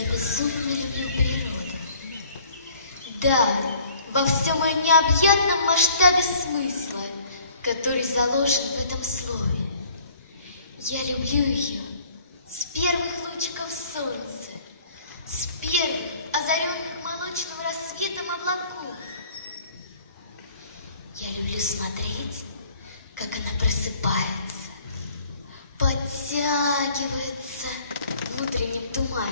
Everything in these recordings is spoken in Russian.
Я безумно люблю природу. Да, во всем ее необъятном масштабе смысла, который заложен в этом слове. Я люблю ее с первых лучиков солнца, с первых озаренных молочным рассветом облаков. Я люблю смотреть, как она просыпается, подтягивается в утреннем тумане,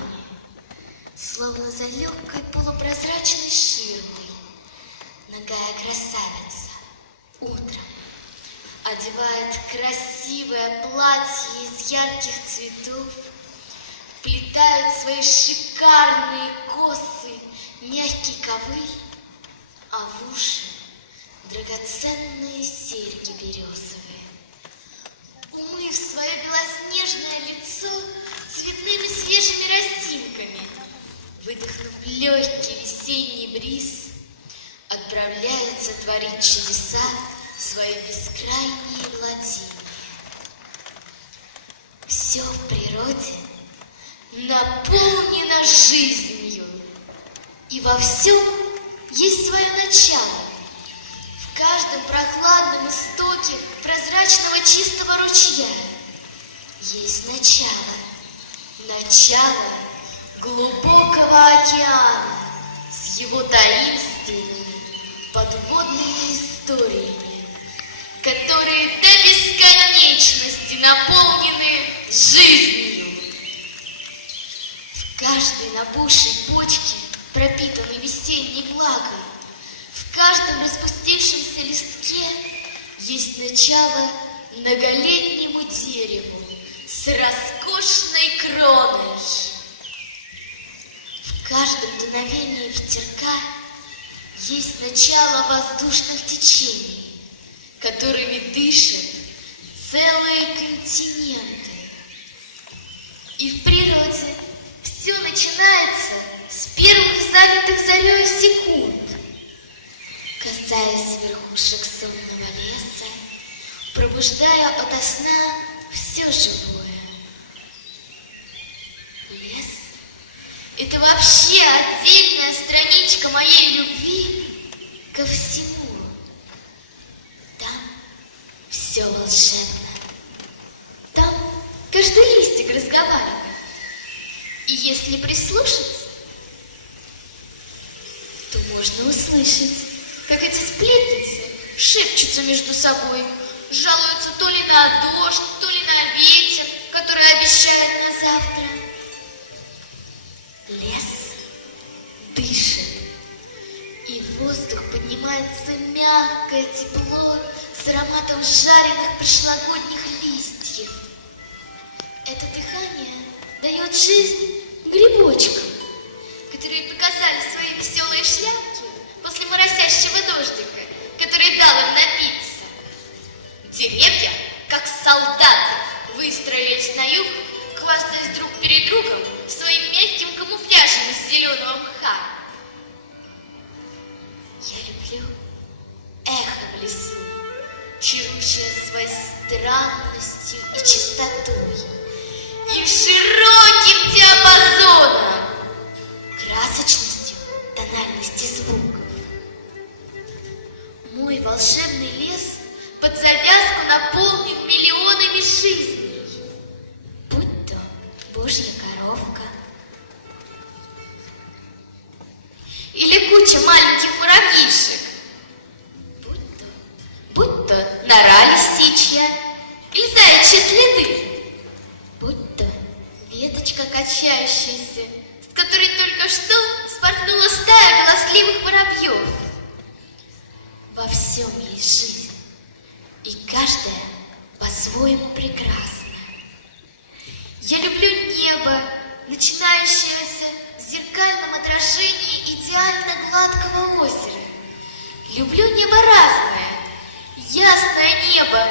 словно за легкой полупрозрачной ширмой. Нагая красавица утром одевает красивое платье из ярких цветов, вплетает в свои шикарные косы мягкий ковыль, а в уши драгоценные серьги березовые. Умыв свое белоснежное лицо цветными свежими росинками, выдохнув легкий весенний бриз, отправляется творить чудеса в свои бескрайние владения. Все в природе наполнено жизнью, и во всем есть свое начало. В каждом прохладном истоке прозрачного чистого ручья есть начало, начало глубокого океана с его таинственными подводными историями, которые до бесконечности наполнены жизнью. В каждой набухшей почке, пропитанной весенней влагой, в каждом распустившемся листке есть начало многолетнему дереву с роскошной кроной. В каждом дуновении ветерка есть начало воздушных течений, которыми дышат целые континенты. И в природе все начинается с первых занятых зарей секунд, касаясь верхушек сонного леса, пробуждая ото сна все живое. Лес — это вообще отдельная страничка моей любви ко всему. Там все волшебно. Там каждый листик разговаривает. И если прислушаться, то можно услышать, как эти сплетницы шепчутся между собой, жалуются то ли на дождь, то ли на ветер, который обещает на завтра. Лес дышит, и в воздух поднимается мягкое тепло с ароматом жареных прошлогодних листьев. Это дыхание дает жизнь грибочкам, которые показали свои веселые шляпки после моросящего дождика, который дал им напиться. Деревья, как солдаты, выстроились на юг, хвастаясь друг перед другом своим мягким камуфляжем из зеленого мха. Я люблю эхо в лесу, чарующее своей странностью и чистотой, и широким диапазоном, красочностью тональности звуков. Мой волшебный лес под завязку наполнен миллионами жизней, будь то божья коровка или куча маленьких муравьишек, будь то нора лисичья или заячьи следы, будь то веточка качающаяся, с которой только что спорхнула стая голосливых воробьев. Во всем есть жизнь, и каждая по-своему прекрасна. Я люблю небо, начинающееся в зеркальном отражении идеально гладкого озера. Люблю небо разное, ясное небо,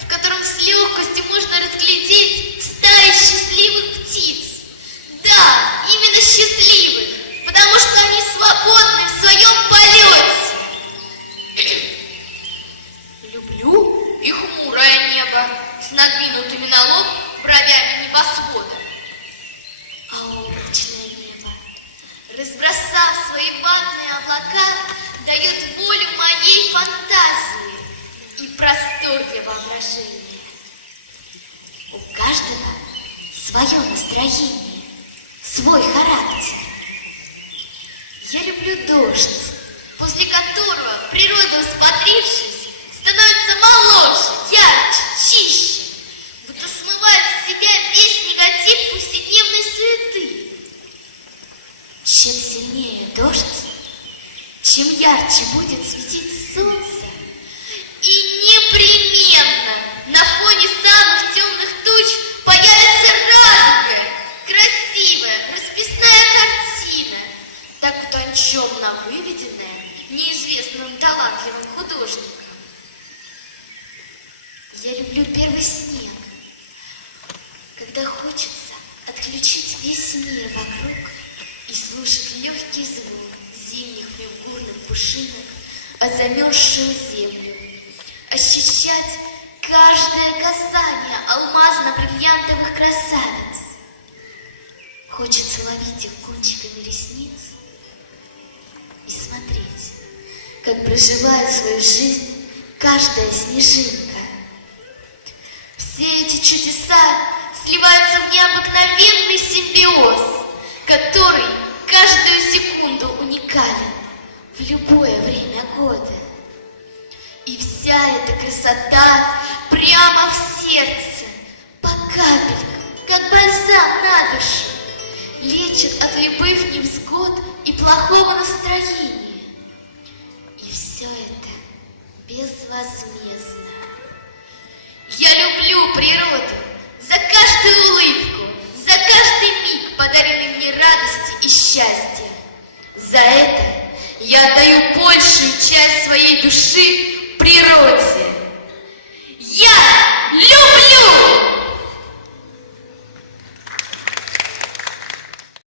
в котором с легкостью можно разглядеть стаи счастливых птиц. Да, именно счастливых, потому что они свободны в своем полете. Люблю и хмурое небо с надвинутыми на лоб бровями небосвода. А облачное небо разбросав свои ватные облака, дает волю моей фантазии и простор для воображения. У каждого свое настроение, свой характер. Я люблю дождь, после которого природа, взбодрившись, становится моложе, ярче, чище, будто смывает с себя весь негатив повседневной суеты. Чем сильнее дождь, чем ярче будет светить солнце, и непременно на фоне самых темных туч появится радуга, красивая, расписная картина, так утонченно выведенная неизвестным талантливым художником. Я люблю первый снег, когда хочется отключить весь мир вокруг и слушать легкий звук зимних фигурных пушинок о замерзшую землю, ощущать каждое касание алмазно-бриллиантовых красавиц. Хочется ловить их кончиками ресниц и смотреть, как проживает свою жизнь каждая снежинка. Все эти чудеса сливаются в необыкновенный симбиоз, который каждую секунду уникален в любое время года. И вся эта красота прямо в сердце, по капелькам, как бальзам на душу, лечит от любых невзгод и плохого настроения. И все это безвозмездно. Я люблю природу за каждую улыбку, за каждый миг, подаренный мне радости и счастья. За это я отдаю большую часть своей души природе.